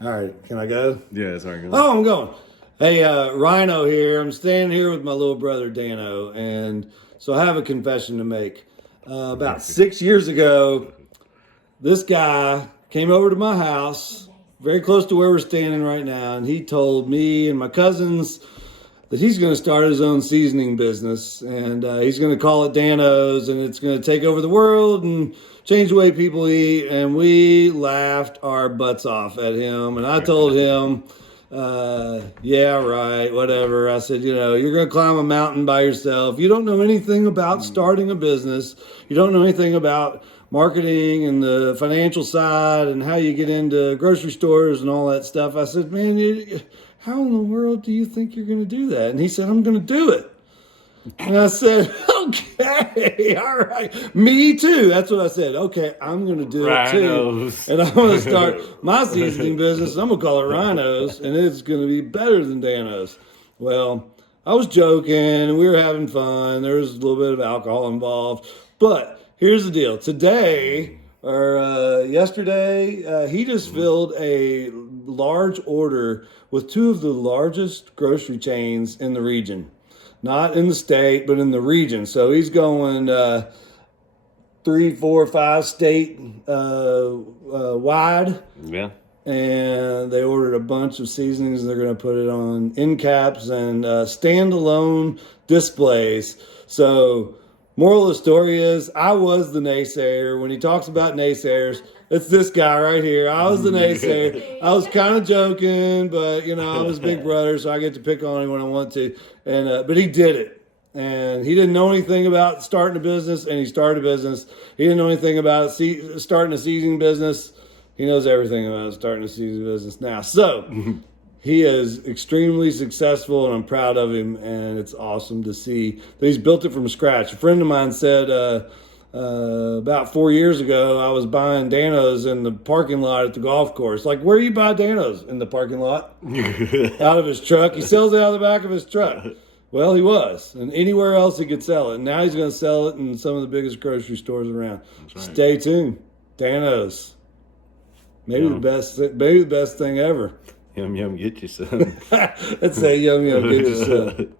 All right, can I go? Yeah, sorry. Go on. Oh, I'm going. Hey, Rhino here. I'm standing here with my little brother Dano, and so I have a confession to make. About 6 years ago, this guy came over to my house, very close to where we're standing right now, and he told me and my cousins that he's going to start his own seasoning business, and he's going to call it Dano's, and it's going to take over the world and change the way people eat. And we laughed our butts off at him, and I told him, yeah, right, whatever. I said, you're going to climb a mountain by yourself. You don't know anything about starting a business. You don't know anything about marketing and the financial side and how you get into grocery stores and all that stuff. I said, man, how in the world do you think you're going to do that? And he said, I'm going to do it. And I said, okay, all right. Me too. That's what I said. Okay, I'm going to do it too. Rhinos. And I'm going to start my seasoning business. I'm going to call it Rhinos, and it's going to be better than Dano's. Well, I was joking. We were having fun. There was a little bit of alcohol involved. But here's the deal. Today, or yesterday, he just filled a large order with two of the largest grocery chains in the region. Not in the state, but in the region. So he's going 3, 4, 5 state wide. Yeah. And they ordered a bunch of seasonings. They're going to put it on end caps and standalone displays. So, moral of the story is, I was the naysayer. When he talks about naysayers, it's this guy right here. I was the naysayer. I was kind of joking, but I'm his big brother, so I get to pick on him when I want to. And but he did it, and he didn't know anything about starting a business, and he started a business. He didn't know anything about starting a seasoning business. He knows everything about starting a seasoning business now. So he is extremely successful, and I'm proud of him. And it's awesome to see that he's built it from scratch. A friend of mine said about 4 years ago, I was buying Dano's in the parking lot at the golf course. Like, where do you buy Dano's? In the parking lot, out of his truck. He sells it out of the back of his truck. Well, he was, and anywhere else he could sell it. And now he's going to sell it in some of the biggest grocery stores around. Right. Stay tuned, Dano's. Maybe the best thing ever. Yum, yum, get you some. Let's say yum, yum, get you some.